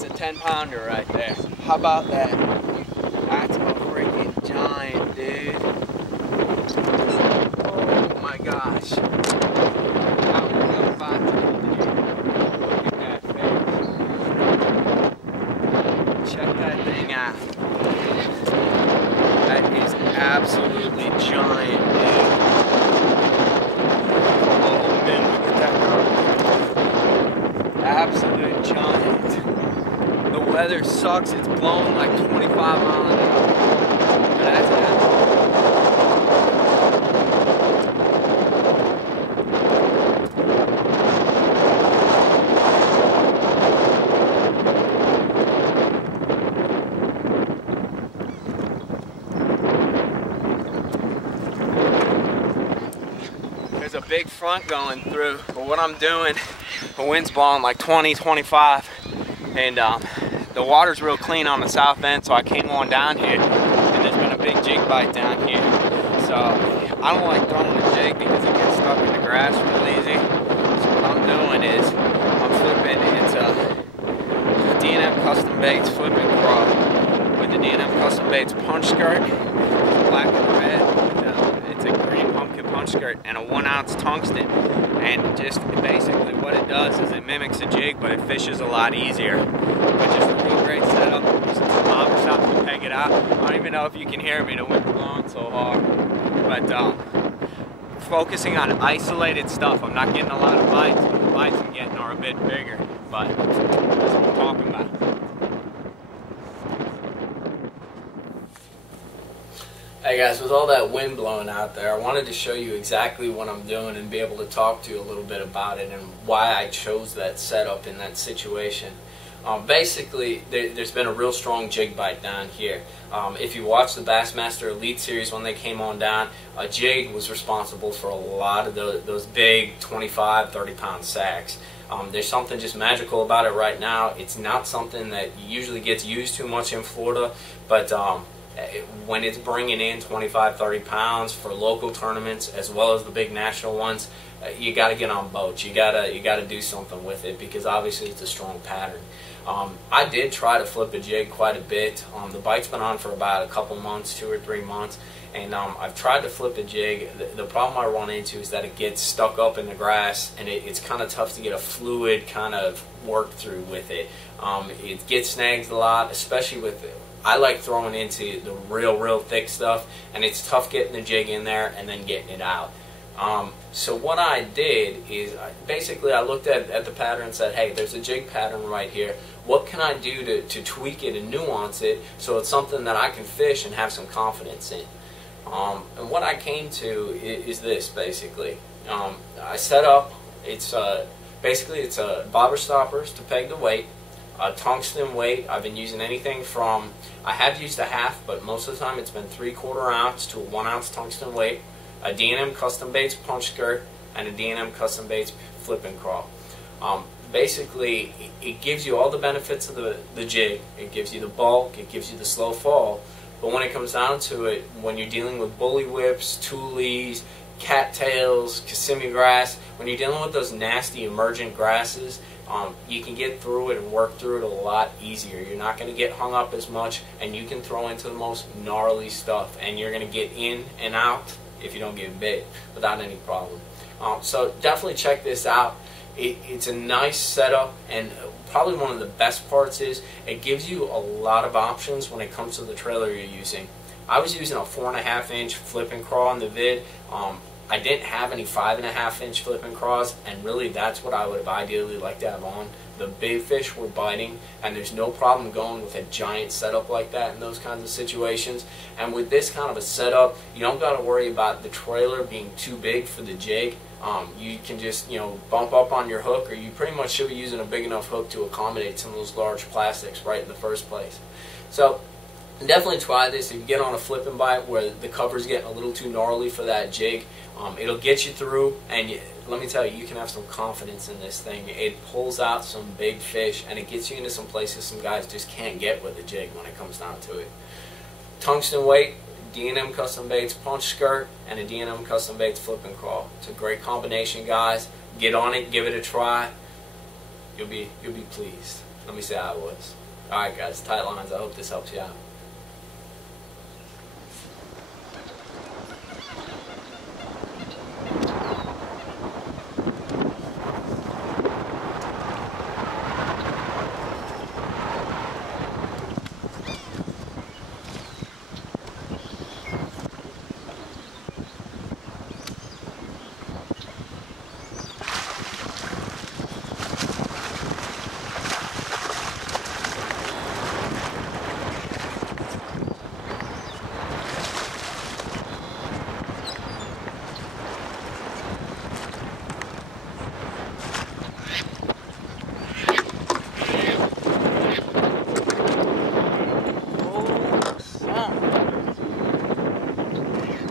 That's a 10-pounder right there. How about that? That's a freaking giant, dude. Oh my gosh. How about that, dude? Look at that face. Check that thing out. That is absolutely giant, dude. Oh man, look at that. Absolute giant. The weather sucks, it's blowing like 25 miles an hour. But that's it. There's a big front going through, but what I'm doing, the wind's blowing like 20, 25, and the water's real clean on the south end, so I came on down here, and there's been a big jig bite down here. So I don't like throwing a jig because it gets stuck in the grass real easy. So what I'm doing is I'm flipping. It's a D&M Custom Baits flipping crawl with the D&M Custom Baits punch skirt, black and red. It's a green pumpkin punch skirt and a 1-ounce tungsten. And just basically what it does is it mimics a jig, but it fishes a lot easier. But just a real great setup. Using some bobber stops to peg it out. I don't even know if you can hear me, the wind's blowing so hard. But focusing on isolated stuff. I'm not getting a lot of bites, but the bites I'm getting are a bit bigger. But that's what I'm talking about. Hey guys, with all that wind blowing out there, I wanted to show you exactly what I'm doing and be able to talk to you a little bit about it and why I chose that setup in that situation. Basically, there's been a real strong jig bite down here. If you watch the Bassmaster Elite Series when they came on down, a jig was responsible for a lot of those big 25, 30-pound sacks. There's something just magical about it right now. It's not something that usually gets used too much in Florida, but when it's bringing in 25, 30 pounds for local tournaments as well as the big national ones, you got to get on boats. You gotta do something with it because obviously it's a strong pattern. I did try to flip a jig quite a bit. The bite's been on for about a couple months, 2 or 3 months, and I've tried to flip a jig. The problem I run into is that it gets stuck up in the grass, and it's kind of tough to get a fluid kind of work through with it. It gets snagged a lot, especially with I like throwing into the real thick stuff, and it's tough getting the jig in there and then getting it out. So what I did is basically I looked at the pattern and said, hey, there's a jig pattern right here. What can I do to tweak it and nuance it so it's something that I can fish and have some confidence in? And what I came to is this, basically. I set up, basically it's a bobber stoppers to peg the weight, a tungsten weight. I've been using anything from, I have used a half, but most of the time it's been 3/4 ounce to a 1-ounce tungsten weight, a D&M Custom Baits punch skirt, and a D&M Custom Baits flip and crawl. Basically, it gives you all the benefits of the jig. It gives you the bulk, it gives you the slow fall, but when it comes down to it, when you're dealing with bully whips, toolies, cattails, Kissimmee grass, when you're dealing with those nasty emergent grasses, you can get through it and work through it a lot easier. You're not going to get hung up as much, and you can throw into the most gnarly stuff, and you're going to get in and out if you don't get bit without any problem. So definitely check this out. It's a nice setup, and probably one of the best parts is it gives you a lot of options when it comes to the trailer you're using. I was using a 4.5 inch flip and crawl in the vid. I didn't have any 5.5 inch flip and craws, and really that's what I would have ideally liked to have on. The big fish were biting, and there's no problem going with a giant setup like that in those kinds of situations. And with this kind of a setup, you don't got to worry about the trailer being too big for the jig. You can just, bump up on your hook, or you pretty much should be using a big enough hook to accommodate some of those large plastics right in the first place. So definitely try this. If you get on a flip and bite where the cover's getting a little too gnarly for that jig, it'll get you through, and let me tell you, you can have some confidence in this thing. It pulls out some big fish, and it gets you into some places some guys just can't get with a jig when it comes down to it. Tungsten weight, D&M Custom Baits punch skirt, and a D&M Custom Baits flip and crawl. It's a great combination, guys. Get on it, give it a try. You'll be pleased. Let me say I was. Alright guys, tight lines. I hope this helps you out.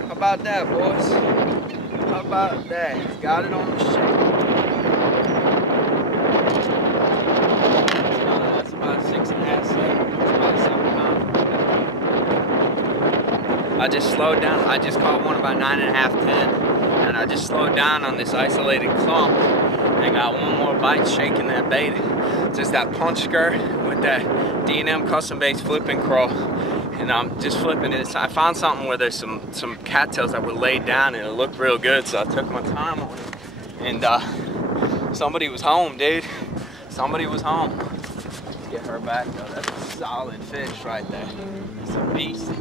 How about that, boys? How about that? He's got it on the shake. That's about 6.5, 7. That's about 7 pounds. I just slowed down. I just caught one about 9.5, 10, and I just slowed down on this isolated clump and got one more bite shaking that bait. Just that punch skirt with that D&M Custom Baits flip and crawl. And I'm just flipping it. I found something where there's some cattails that were laid down, and it looked real good, so I took my time on it. And somebody was home, dude. Somebody was home. Let's get her back though. That's a solid fish right there. It's a beast.